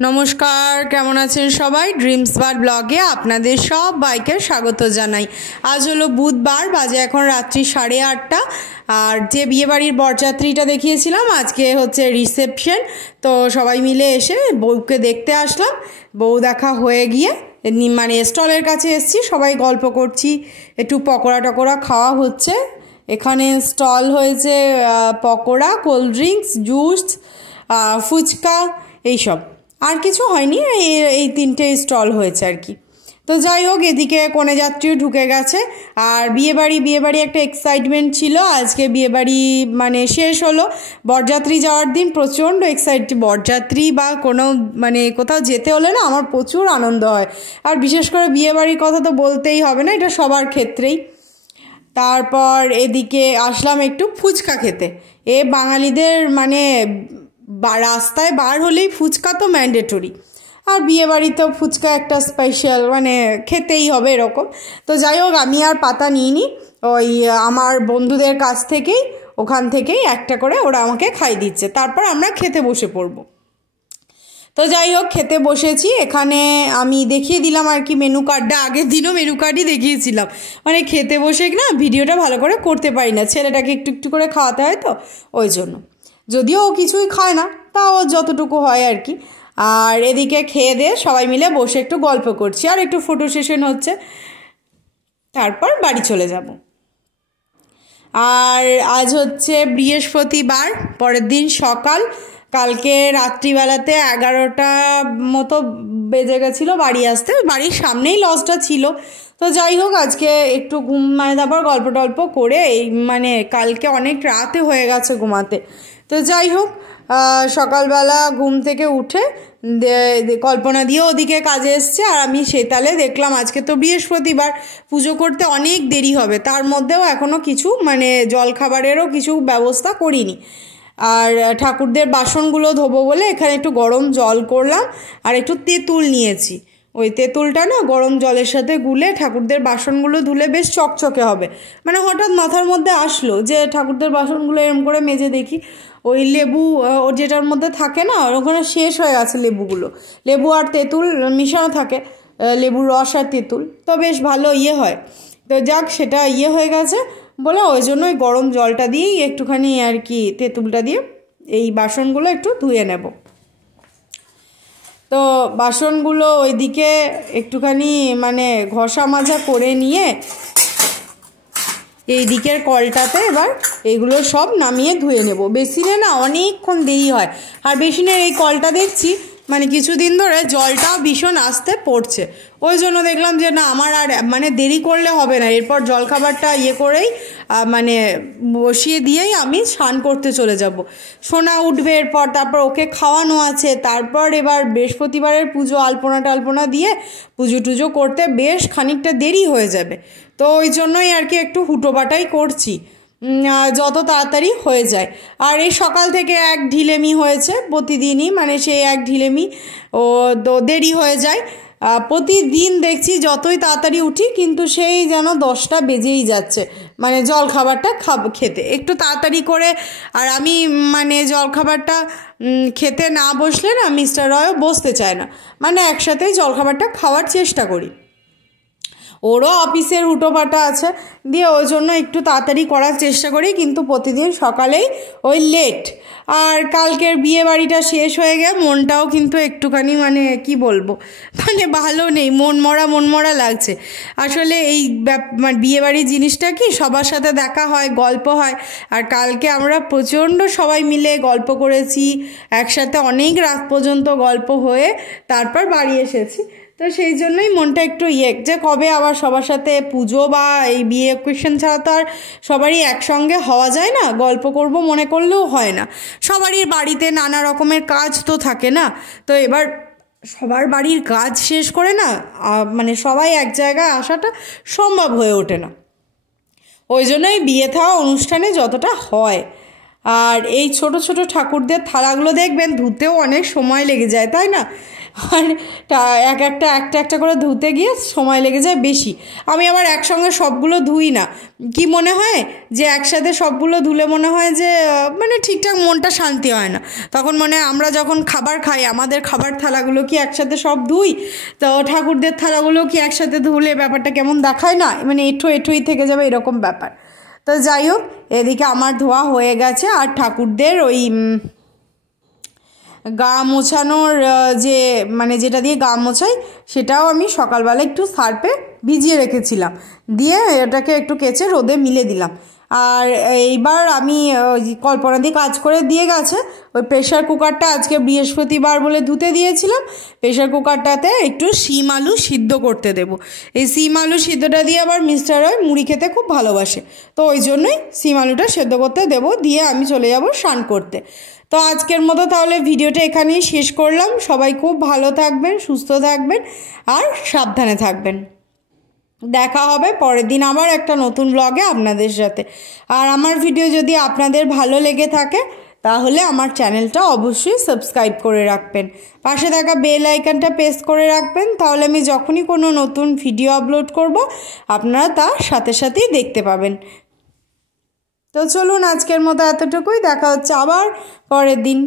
নমস্কার, কেমন আছেন সবাই? ড্রিমস বার ব্লগে আপনাদের সবাইকে স্বাগত জানাই। আজ হলো বুধবার, বাজে এখন রাত্রি 8:30। আর যে বিয়েবাড়ির বরযাত্রীটা দেখিয়েছিলাম, আজকে হচ্ছে রিসেপশন। তো সবাই মিলে এসে বউকে দেখতে আসলাম। বউ দেখা হয়ে গিয়ে মানে স্টলের কাছে এসেছি, সবাই গল্প করছি, একটু পকোড়া টকোড়া খাওয়া হচ্ছে। এখানে স্টল হয়েছে pakora, cold drinks, juice, fuchka, এইসব। আর কিছু হয়নি, এই তিনটে স্টল হয়েছে আর কি। তো যাই হোক, এদিকে কনে যাত্রীও ঢুকে গেছে। আর বিয়েবাড়ি একটা এক্সাইটমেন্ট ছিল। আজকে বিয়েবাড়ি মানে শেষ হলো, বরযাত্রী যাওয়ার দিন প্রচণ্ড বরযাত্রী বা কোনো মানে কোথাও যেতে হলে না আমার প্রচুর আনন্দ হয়। আর বিশেষ করে বিয়েবাড়ির কথা তো বলতেই হবে না, এটা সবার ক্ষেত্রেই। তারপর এদিকে আসলাম একটু ফুচকা খেতে। বাঙালিদের মানে রাস্তায় বার হলেই ফুচকা তো ম্যান্ডেটরি। আর বিয়েবাড়িতেও ফুচকা একটা স্পেশাল, মানে খেতেই হবে এরকম। তো যাই হোক, আমি আর পাতা নিইনি, ওই আমার বন্ধুদের কাছ থেকেই ওখান থেকেই একটা করে ওরা আমাকে খাইয়ে দিচ্ছে। তারপর আমরা খেতে বসে পড়বো। তো যাই হোক, খেতে বসেছি। এখানে আমি দেখিয়ে দিলাম আর কি মেনু কার্ডটা, আগের দিনও মেনু কার্ডই দেখিয়েছিলাম। মানে খেতে বসে না ভিডিওটা ভালো করে করতে পারি না, ছেলেটাকে একটু একটু করে খাওয়াতে হয়, তো ওই জন্য। যদিও ও কিছুই খায় না, তাও যতটুকু হয় আর কি। আর এদিকে খেয়ে দিয়ে সবাই মিলে বসে একটু গল্প করছি, আর একটু ফটো সেশন হচ্ছে। তারপর বাড়ি চলে যাব। আর আজ হচ্ছে বৃহস্পতিবার, পরের দিন সকাল। কালকে রাত্রিবেলাতে 11টা মতো বেজে গেছিলো বাড়ি আসতে, বাড়ির সামনেই লজটা ছিল। তো যাই হোক, আজকে একটু ঘুমায় তারপর গল্প টল্প করে মানে কালকে অনেক রাতে হয়ে গেছে ঘুমাতে। তো যাই হোক, সকালবেলা ঘুম থেকে উঠে কল্পনা দিয়ে ওদিকে কাজে এসছে, আর আমি সেতালে দেখলাম আজকে তো বৃহস্পতিবার, পুজো করতে অনেক দেরি হবে। তার মধ্যেও এখনও কিছু মানে জলখাবারেরও কিছু ব্যবস্থা করিনি। আর ঠাকুরদের বাসনগুলো ধোবো বলে এখানে একটু গরম জল করলাম, আর একটু তেঁতুল নিয়েছি। ওই তেঁতুলটা না গরম জলের সাথে গুলে ঠাকুরদের বাসনগুলো ধুলে বেশ চকচকে হবে। মানে হঠাৎ মাথার মধ্যে আসলো যে ঠাকুরদের বাসনগুলো এরম করে মেজে দেখি। ওই লেবু ওর যেটার মধ্যে থাকে না, ওখানে শেষ হয়ে গেছে লেবু আর তেঁতুল মিশানো থাকে, লেবুর রস আর তেঁতুল, তো বেশ ভালো হয়। তো যাক, সেটা হয়ে গেছে বলে ওই জন্য ওই গরম জলটা দিয়েই একটুখানি আর কি তেঁতুলটা দিয়ে এই বাসনগুলো একটু ধুয়ে নেব। তো বাসনগুলো ওইদিকে একটুখানি মানে ঘষা মাজা করে নিয়ে এই দিকের কলটাতে এবার এইগুলো সব নামিয়ে ধুয়ে নেব। বেসিনে না অনেকক্ষণ দেরি হয়, আর বেসিনের এই কলটা দেখছি মানে কিছুদিন ধরে জলটাও ভীষণ আস্তে পড়ছে। ওই জন্য দেখলাম যে না, আমার আর মানে দেরি করলে হবে না, এরপর জলখাবারটা করেই মানে বসিয়ে দিয়েই আমি স্নান করতে চলে যাব। সোনা উঠবে এরপর, তারপর ওকে খাওয়ানো আছে, তারপর এবার বৃহস্পতিবারের পুজো, আলপনা টালপনা দিয়ে পুজো টুজো করতে বেশ খানিকটা দেরি হয়ে যাবে। তো ওই জন্যই আর কি একটু হুটোপাটাই করছি, যত তাড়াতাড়ি হয়ে যায়। আর এই সকাল থেকে এক ঢিলেমি হয়েছে প্রতিদিনই, মানে সেই এক ঢিলেমি ও দেরি হয়ে যায়। প্রতিদিন দেখছি যতই তাড়াতাড়ি উঠি কিন্তু সেই যেন 10টা বেজেই যাচ্ছে, মানে জলখাবারটা খেতে একটু তাড়াতাড়ি করে। আর আমি মানে জলখাবারটা খেতে না বসলে না মিস্টার রয়ও বসতে চায় না, মানে একসাথেই জলখাবারটা খাওয়ার চেষ্টা করি। ওরও অফিসের হুটোপাটা আছে, দিয়ে ওই জন্য একটু তাড়াতাড়ি করার চেষ্টা করি, কিন্তু প্রতিদিন সকালেই ওই লেট। আর কালকের বিয়ে বাড়িটা শেষ হয়ে গিয়ে মনটাও কিন্তু একটুখানি মানে কি বলবো, মানে ভালো নেই, মন মরা লাগছে। আসলে এই বিয়েবাড়ির জিনিসটা কি সবার সাথে দেখা হয়, গল্প হয়। আর কালকে আমরা প্রচণ্ড সবাই মিলে গল্প করেছি একসাথে, অনেক রাত পর্যন্ত গল্প হয়ে তারপর বাড়ি এসেছি। তো সেই জন্যই মনটা একটু যে কবে আবার সবার সাথে পুজো বা এই বিয়ে অকেশন ছাড়া তো আর সবারই একসঙ্গে হওয়া যায় না, গল্প করব মনে করলেও হয় না। সবারই বাড়িতে নানা রকমের কাজ তো থাকে না। তো এবার সবার বাড়ির কাজ শেষ করে না মানে সবাই এক জায়গায় আসাটা সম্ভব হয়ে ওঠে না। ওই জন্যই বিয়ে থাওয়া অনুষ্ঠানে যতটা হয়। আর এই ছোট ছোট ঠাকুরদের থালাগুলো দেখবেন ধুতেও অনেক সময় লেগে যায়, তাই না? আর একটা একটা করে ধুতে গিয়ে সময় লেগে যায় বেশি। আমি আবার একসঙ্গে সবগুলো ধুই না, কি মনে হয় যে একসাথে সবগুলো ধুলে মনে হয় যে মানে ঠিকঠাক মনটা শান্তি হয় না। তখন মানে আমরা যখন খাবার খাই আমাদের খাবার থালাগুলো কি একসাথে সব ধুই, তো ঠাকুরদের থালাগুলো কি একসাথে ধুলে ব্যাপারটা কেমন দেখায় না, মানে এঁঠোই থেকে যাবে এরকম ব্যাপার। তো যাই হোক, এদিকে আমার ধোয়া হয়ে গেছে। আর ঠাকুরদের ওই গা মোছানোর যে মানে যেটা দিয়ে গা মোছাই সেটাও আমি সকালবেলা একটু সার্ফে ভিজিয়ে রেখেছিলাম, দিয়ে এটাকে একটু কেচে রোদে মিলে দিলাম। আর এইবার আমি কল্পনা দিয়ে কাজ করে দিয়ে গেছে। ওই প্রেশার কুকারটা আজকে বৃহস্পতিবার বলে ধুতে দিয়েছিলাম, প্রেশার কুকারটাতে একটু শিম আলু সিদ্ধ করতে দেবো। এই শিম আলু সিদ্ধটা দিয়ে আবার মিস্টার ওই মুড়ি খেতে খুব ভালোবাসে, তো ওই জন্যই শিম আলুটা সেদ্ধ করতে দেবো, দিয়ে আমি চলে যাব স্নান করতে। তো আজকের মতো তাহলে ভিডিওটা এখানেই শেষ করলাম। সবাই খুব ভালো থাকবেন, সুস্থ থাকবেন আর সাবধানে থাকবেন। দেখা হবে পরের দিন আবার একটা নতুন ব্লগে আপনাদের সাথে। আর আমার ভিডিও যদি আপনাদের ভালো লেগে থাকে তাহলে আমার চ্যানেলটা অবশ্যই সাবস্ক্রাইব করে রাখবেন, পাশে থাকা বেল আইকনটা প্রেস করে রাখবেন, তাহলে আমি যখনই কোনো নতুন ভিডিও আপলোড করব আপনারা তা সাথে সাথেই দেখতে পাবেন। তো চলুন আজকের মতো এতটুকুই, দেখা হচ্ছে আবার পরের দিন।